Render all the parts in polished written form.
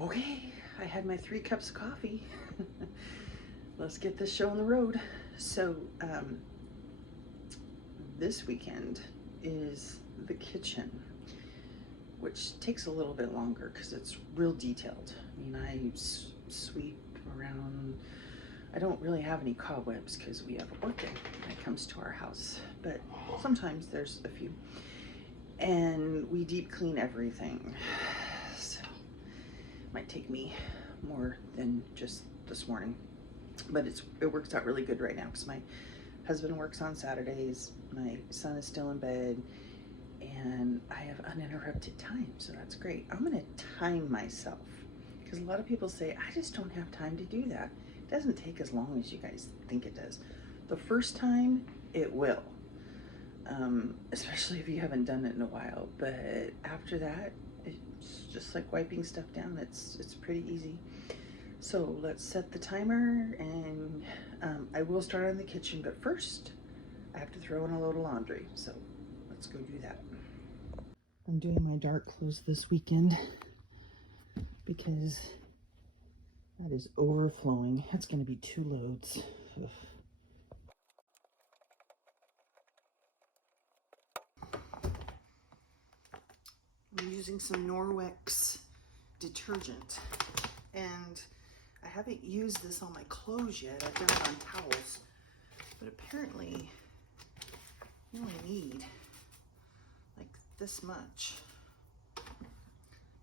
Okay, I had my 3 cups of coffee. Let's get this show on the road. So, this weekend is the kitchen, which takes a little bit longer because it's real detailed. I mean, I sweep around. I don't really have any cobwebs because we have orchid when it comes to our house, but sometimes there's a few. And we deep clean everything. So, might take me more than just this morning, but it works out really good right now because my husband works on Saturdays, my son is still in bed, and I have uninterrupted time, so that's great. I'm gonna time myself because a lot of people say I just don't have time to do that. It doesn't take as long as you guys think it does. The first time it will, especially if you haven't done it in a while, but after that it's just like wiping stuff down. It's pretty easy. So let's set the timer, and I will start on the kitchen, but first I have to throw in a load of laundry, so let's go do that. I'm doing my dark clothes this weekend because that is overflowing. That's going to be 2 loads. Ugh. I'm using some Norwex detergent, and I haven't used this on my clothes yet. I've done it on towels, but apparently you only need like this much.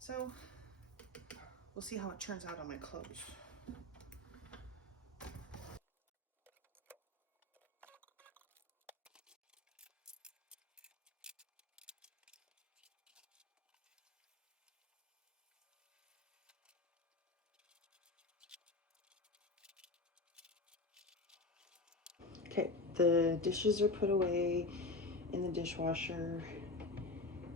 So we'll see how it turns out on my clothes. Okay, the dishes are put away in the dishwasher,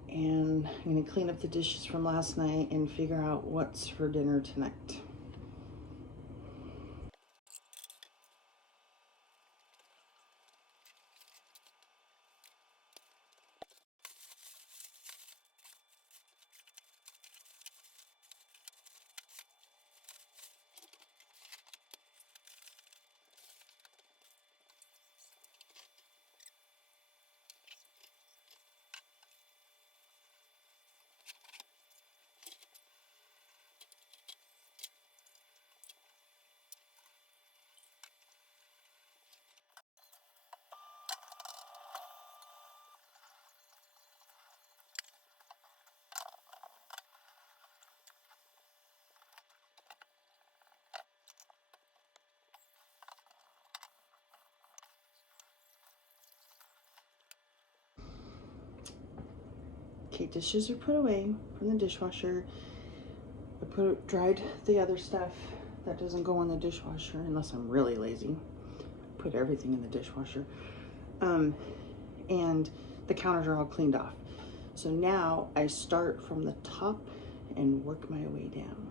and I'm gonna clean up the dishes from last night and figure out what's for dinner tonight. Okay, dishes are put away from the dishwasher. I dried the other stuff that doesn't go in the dishwasher unless I'm really lazy. Put everything in the dishwasher. And the counters are all cleaned off. So now I start from the top and work my way down.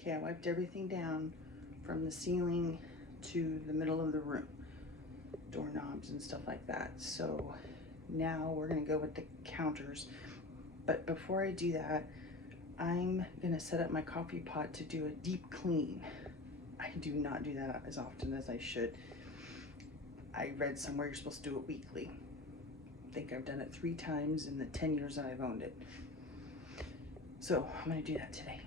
Okay, I wiped everything down from the ceiling to the middle of the room, doorknobs and stuff like that. So now we're gonna go with the counters. But before I do that, I'm gonna set up my coffee pot to do a deep clean. I do not do that as often as I should. I read somewhere you're supposed to do it weekly. I think I've done it 3 times in the 10 years that I've owned it. So I'm gonna do that today.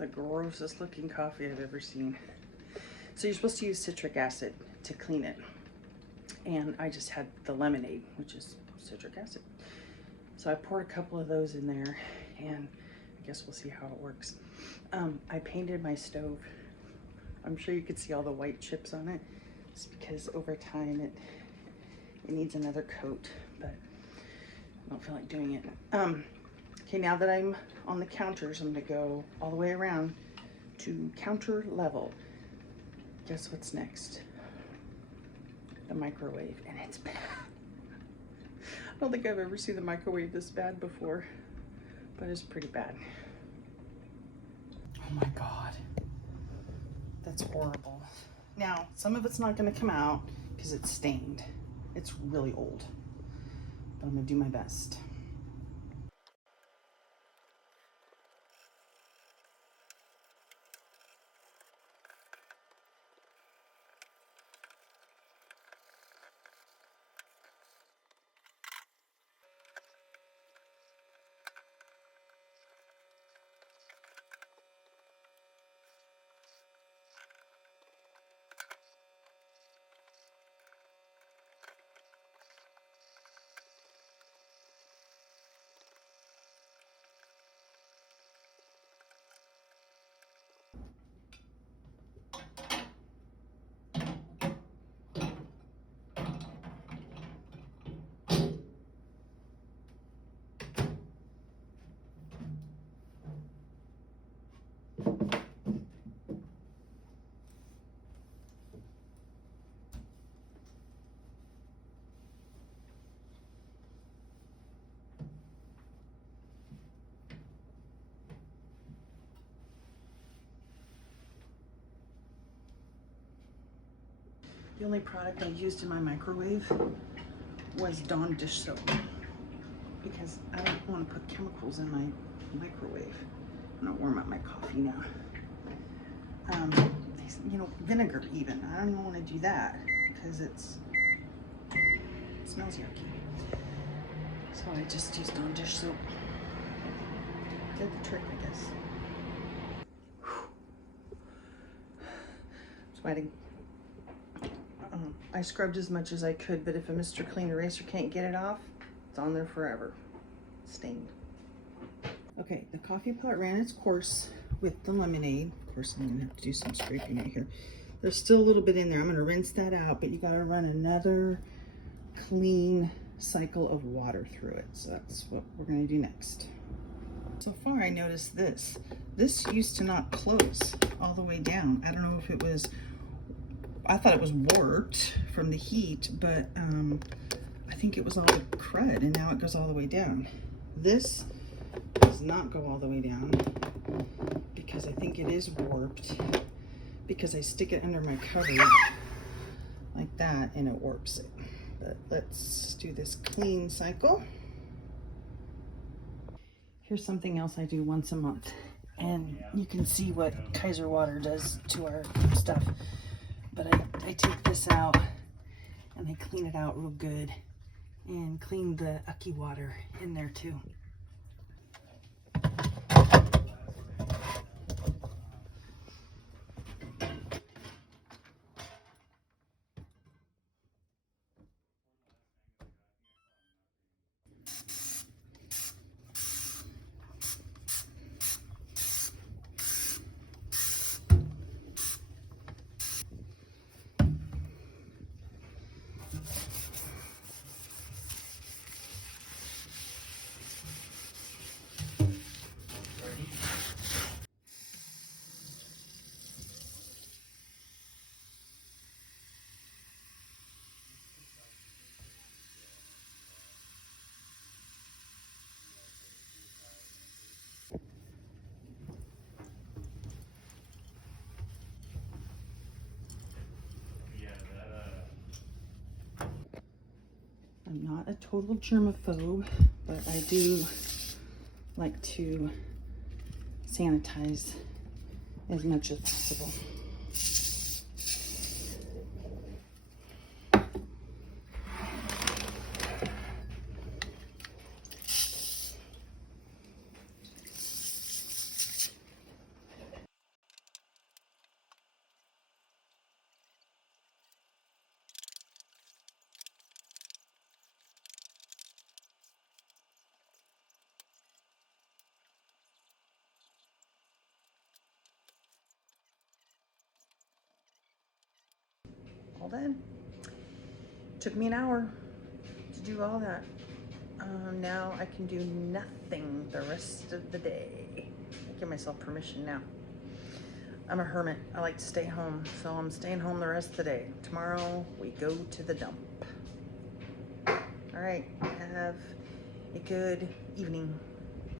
the grossest looking coffee I've ever seen. So you're supposed to use citric acid to clean it. And I just had the lemonade, which is citric acid. So I poured a couple of those in there, and I guess we'll see how it works. I painted my stove. I'm sure you could see all the white chips on it. It's because over time it needs another coat, but I don't feel like doing it. Okay, now that I'm on the counters, I'm gonna go all the way around to counter level. Guess what's next? The microwave, and it's bad. I don't think I've ever seen the microwave this bad before, but it's pretty bad. Oh my God, that's horrible. Now, some of it's not gonna come out because it's stained. It's really old, but I'm gonna do my best. The only product I used in my microwave was Dawn dish soap because I don't want to put chemicals in my microwave. I'm gonna warm up my coffee now. You know, vinegar even. I don't want to do that because it smells yucky. So I just used Dawn dish soap. Did the trick, I guess. Sweating. I scrubbed as much as I could, but if a Mr. Clean Eraser can't get it off, it's on there forever. Stained. Okay, the coffee pot ran its course with the lemonade. Of course, I'm gonna have to do some scraping right here. There's still a little bit in there. I'm gonna rinse that out, but you gotta run another clean cycle of water through it. So that's what we're gonna do next. So far, I noticed this. This used to not close all the way down. I don't know if it was, I thought it was warped from the heat, but I think it was all the crud, and now it goes all the way down. This does not go all the way down because I think it is warped, because I stick it under my cover like that and it warps it. But let's do this clean cycle. Here's something else I do once a month, and you can see what Kaiser water does to our stuff. But I take this out and I clean it out real good and clean the ucky water in there too. I'm not a total germaphobe, but I do like to sanitize as much as possible. all done. Took me an hour to do all that. Now I can do nothing the rest of the day. I give myself permission now. I'm a hermit. I like to stay home, so I'm staying home the rest of the day. Tomorrow we go to the dump. All right, have a good evening.